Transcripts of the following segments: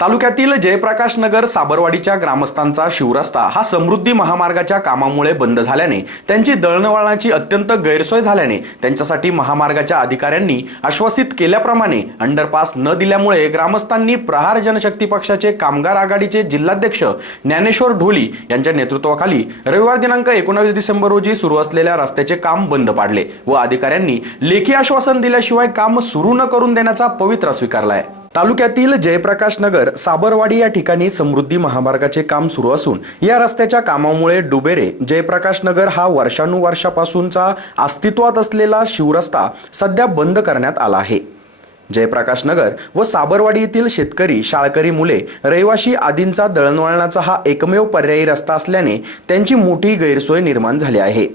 तालुक्यातील जयप्रकाश नगर साबरवाडीच्या ग्रामस्थांचा शिवरस्ता हा समृद्धी महामार्गाच्या कामामुळे बंद झाल्याने त्यांची दळणवळणाची अत्यंत गैरसोय झाल्याने त्यांच्यासाठी महामार्गाच्या अधिकाऱ्यांनी आश्वासित केल्याप्रमाणे अंडरपास न दिल्यामुळे ग्रामस्थांनी प्रहार जनशक्ती पक्षाचे कामगार आघाडीचे जिल्हाध्यक्ष ज्ञानेश्वर ढोली यांच्या नेतृत्वाखाली रविवार दिनांक एकोणावीस डिसेंबर रोजी सुरू असलेल्या रस्त्याचे काम बंद पाडले व अधिकाऱ्यांनी लेखी आश्वासन दिल्याशिवाय काम सुरू न करून देण्याचा पवित्रा स्वीकारलाय. तालुक्यातील जयप्रकाश नगर साबरवाडी या ठिकाणी समृद्धी महामार्गाचे काम सुरू असून या रस्त्याच्या कामामुळे डुबेरे जयप्रकाश नगर हा वर्षानुवर्षापासूनचा अस्तित्वात असलेला शिवरस्ता सध्या बंद करण्यात आला आहे. जयप्रकाश नगर व साबरवाडी येथील शेतकरी शाळकरी मुले रहिवाशी आदींचा दळणवळणाचा हा एकमेव पर्यायी रस्ता असल्याने त्यांची मोठी गैरसोय निर्माण झाली आहे.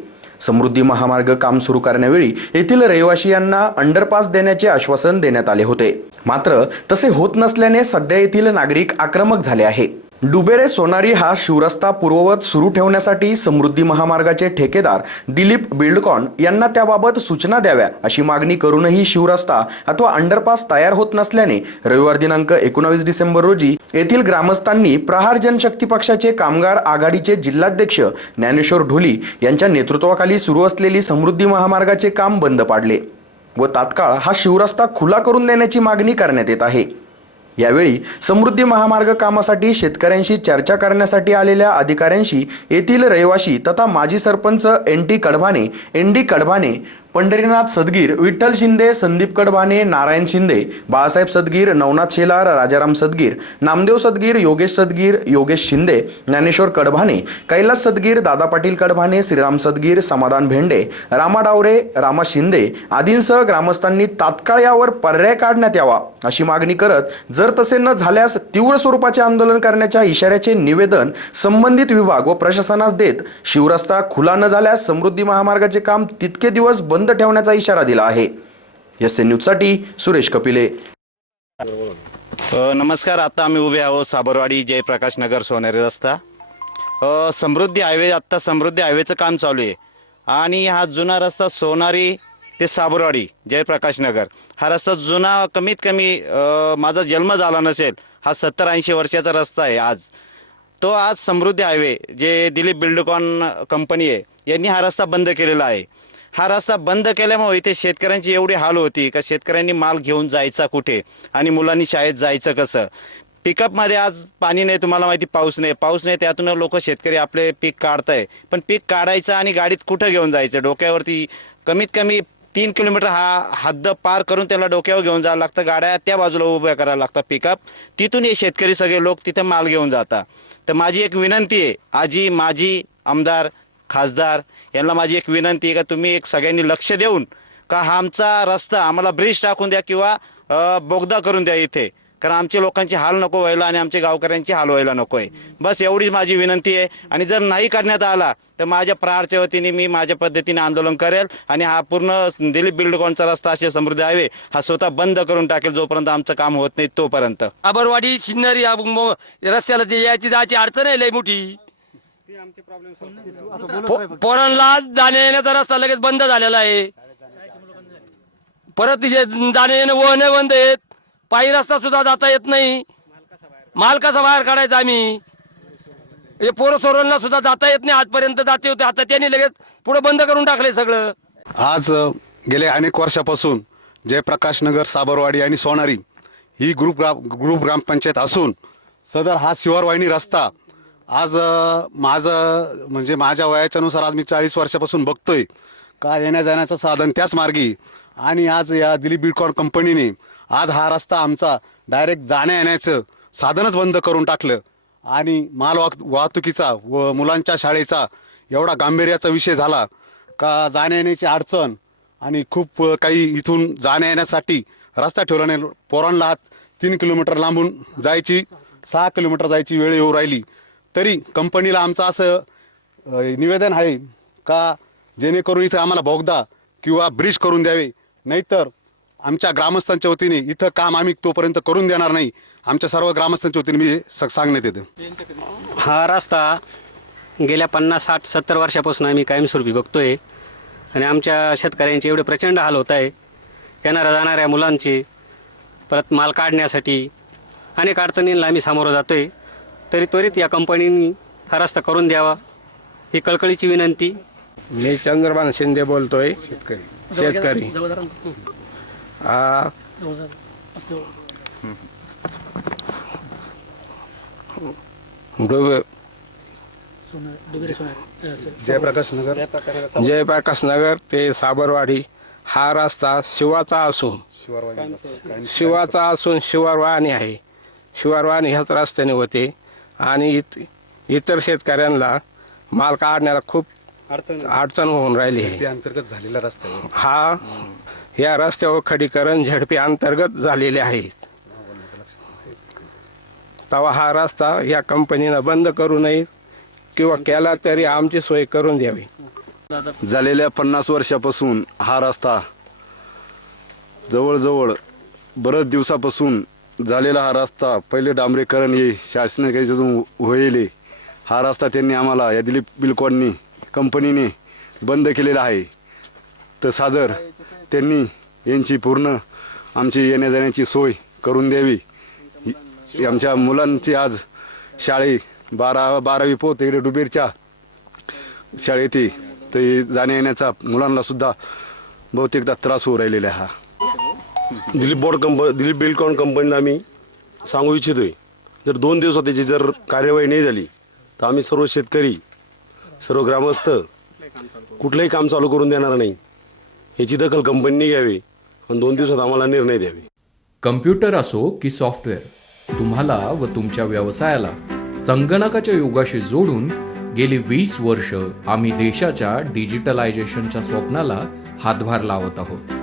समृद्धी महामार्ग काम सुरू करण्यावेळी येथील रहिवाशियांना अंडरपास देण्याचे आश्वासन देण्यात आले होते. मात्र तसे होत नसल्याने सध्या येथील नागरिक आक्रमक झाले आहे. डुबेरे सोनारी हा शिवरस्ता पूर्ववत सुरू ठेवण्यासाठी समृद्धी महामार्गाचे ठेकेदार दिलीप बिल्डकॉन यांना त्याबाबत सूचना द्याव्या अशी मागणी करूनही शिवरस्ता अथवा अंडरपास तयार होत नसल्याने रविवार दिनांक एकोणावीस डिसेंबर रोजी येथील ग्रामस्थांनी प्रहार जनशक्ती पक्षाचे कामगार आघाडीचे जिल्हाध्यक्ष ज्ञानेश्वर ढोली यांच्या नेतृत्वाखाली सुरू असलेली समृद्धी महामार्गाचे काम बंद पाडले व तात्काळ हा शिवरस्ता खुला करून देण्याची मागणी करण्यात येत आहे. यावेळी समृद्धी महामार्ग कामासाठी शेतकऱ्यांशी चर्चा करण्यासाठी आलेल्या अधिकाऱ्यांशी येथील रहिवाशी तथा माजी sarpanch N T Kadbhane N D Kadbhane Pandharinath Sadgir Vitthal Shinde Sandeep Kadbhane Narayan Shinde Balasaheb Sadgir Navnath Shelar Rajaram Sadgir Namdev Sadgir Yogesh Sadgir Yogesh Shinde Dnyaneshwar Kadbhane Kailas Sadgir Dada Patil Kadbhane Shriram Sadgir समाधान भेंडे रामा डावरे रामा शिंदे आदींसह ग्रामस्थांनी तात्काळ यावर पर्याय काढण्यात यावा अशी मागणी करत जर तसे न झाल्यास तीव्र स्वरूपाचे आंदोलन करण्याच्या इशाऱ्याचे निवेदन संबंधित विभाग व प्रशासनास देत शिवरस्ता खुला न झाल्यास समृद्धी महामार्गाचे काम तितके दिवस बंद ठेवण्याचा इशारा दिला आहे. एस एन न्यूजसाठी सुरेश कपिले. नमस्कार आता आम्ही उभे आहोत साबरवाडी जयप्रकाश नगर सोनेरी रस्ता. समृद्धी हायवे आत्ता समृद्धी हायवेचं काम चालू आहे. आणि हा जुना रस्ता सोनारी ते साबरवाडी जयप्रकाश नगर. हा रस्ता जुना कमीत कमी माझा जन्म झाला नसेल हा सत्तर ऐंशी वर्षाचा रस्ता आहे आज. तो आज समृद्धी हायवे जे दिलीप बिल्डकॉन कंपनी आहे यांनी हा रस्ता बंद केलेला आहे. हा रस्ता बंद केल्यामुळे इथे शेतकऱ्यांची एवढी हाल होती का शेतकऱ्यांनी माल घेऊन जायचा कुठे? आणि मुलांनी शाळेत जायचं कसं? पिकअपमध्ये आज पाणी नाही तुम्हाला माहिती पाऊस नाही. पाऊस नाही त्यातून लोक शेतकरी आपले पीक काढताय. पण पीक काढायचं आणि गाडीत कुठं घेऊन जायचं? डोक्यावरती कमीत कमी तीन किलोमीटर हा हद्द पार करून त्याला डोक्यावर घेऊन जायला लागतं. गाड्या त्या बाजूला उभ्या करायला लागतात पिकअप तिथून हे शेतकरी सगळे लोक तिथे माल घेऊन जातात. तर माझी एक विनंती आहे आजी माझी आमदार खासदार यांना माझी एक विनंती आहे का तुम्ही एक सगळ्यांनी लक्ष देऊन का हा आमचा रस्ता आम्हाला ब्रिज टाकून द्या किंवा बोगदा करून द्या इथे. कारण आमच्या लोकांची हाल नको व्हायला आणि आमच्या गावकऱ्यांची हाल व्हायला नको आहे बस एवढीच माझी विनंती आहे. आणि जर नाही करण्यात आला तर माझ्या प्रारच्या वतीने मी माझ्या पद्धतीने आंदोलन करेल आणि हा पूर्ण दिलीप बिल्डकॉनचा रस्ता असे समृद्ध हायवे हा स्वतः बंद करून टाकेल जोपर्यंत आमचं काम होत नाही तोपर्यंत. आबरवाडी शिन्नर या रस्त्याला ते यायची जायची अडचण आहे लय मोठी. पोरांना जाण्या येण्याचा रस्ता लगेच बंद झालेला आहे. परत तिथे जाणे येणं वहने बंद आहेत. पायी रस्ता सुद्धा जाता येत नाही. माल कसा बाहेर काढायचा आम्ही. हे पोरं सोरांना सुद्धा जाता येत नाही. आजपर्यंत जाते होते. आता त्यांनी लगेच पुढे बंद करून टाकले सगळं. आज गेले अनेक वर्षापासून जयप्रकाश नगर साबरवाडी आणि सोनारी ही ग्रुप ग्राम ग्रुप ग्रामपंचायत असून सदर हा शिवारवाहिनी रस्ता आज माझं म्हणजे माझ्या वयाच्यानुसार आज मी चाळीस वर्षापासून बघतोय का येण्या जाण्याचं साधन त्याच मार्गी. आणि आज या दिलीप बिटकॉन कंपनीने आज हा रस्ता आमचा डायरेक्ट जाण्या येण्याचं साधनच बंद करून टाकलं. आणि माल वाहत- वाहतुकीचा व मुलांच्या शाळेचा एवढा गांभीर्याचा विषय झाला का जाण्या येण्याची अडचण आणि खूप काही इथून जाण्या येण्यासाठी रस्ता ठेवला नाही पोरांना आत तीन किलोमीटर लांबून जायची सहा किलोमीटर जायची वेळ येऊ राहिली. तरी कंपनीला आमचं असं निवेदन आहे का जेणेकरून इथं आम्हाला बोगदा किंवा ब्रिज करून द्यावे. नाहीतर आमच्या ग्रामस्थांच्या वतीने इथं काम आम्ही तोपर्यंत करून देणार नाही. आमच्या सर्व ग्रामस्थांच्या वतीने मी स- सांगण्यात येतं. हा रस्ता गेल्या पन्नास साठ सत्तर वर्षापासून आम्ही कायमस्वरूपी बघतोय. आणि आमच्या शेतकऱ्यांचे एवढे प्रचंड हाल होत आहे. येणाऱ्या जाणाऱ्या मुलांचे परत माल काढण्यासाठी अनेक अडचणींना आम्ही सामोरं जातोय. तरी त्वरित या कंपनीने हा रस्ता करून द्यावा. ही कळकळीची विनंती. मी चंद्रभान शिंदे बोलतोय. शेतकरी. शेतकरी. हा डुबे. जयप्रकाश नगर. जयप्रकाश नगर ते साबरवाडी. हा रस्ता शिवाचा असून शिवाचा असून शिवारवाणी आहे. शिवारवाणी ह्याच रस्त्याने होते. आणि इत इतर शेतकऱ्यांना माल काढण्याला खूप अडचण अडचण होऊन राहिली आहे. अंतर्गत झालेला रस्ता. हा या रस्त्यावर खडीकरण झडपी अंतर्गत झालेले आहे. तेव्हा हा रस्ता या कंपनीनं बंद करू नये किंवा केला तरी आमची सोय करून द्यावी. झालेल्या पन्नास वर्षापासून हा रस्ता जवळजवळ बरेच दिवसापासून झालेला हा रस्ता पहिले डांबरीकरण हे शासनाकडे होईल. हा रस्ता त्यांनी आम्हाला या दिलीप बिलकॉननी कंपनीने बंद केलेला आहे. तर सादर त्यांनी यांची पूर्ण आमची येण्या जाण्याची सोय करून द्यावी. आमच्या मुलांची आज शाळे बारा बारावी पोत इकडे डुबेरच्या शाळेत ते जाण्या येण्याचा मुलांना सुद्धा बहुतेकदा त्रास होऊ राहिलेला आहे हा. दिलीप बोर्ड कंप दिलीप बिल्डकॉन कंपनीला आम्ही सांगू इच्छितोय. जर दोन दिवसात त्याची जर कार्यवाही नाही झाली तर आम्ही सर्व शेतकरी सर्व ग्रामस्थ कुठलंही काम चालू करून देणार नाही. याची दखल कंपनीने घ्यावी आणि दोन दिवसात आम्हाला निर्णय द्यावे. कम्प्युटर असो की सॉफ्टवेअर तुम्हाला व तुमच्या व्यवसायाला संगणकाच्या युगाशी जोडून गेली वीस वर्ष आम्ही देशाच्या डिजिटलायझेशनच्या स्वप्नाला हातभार लावत आहोत.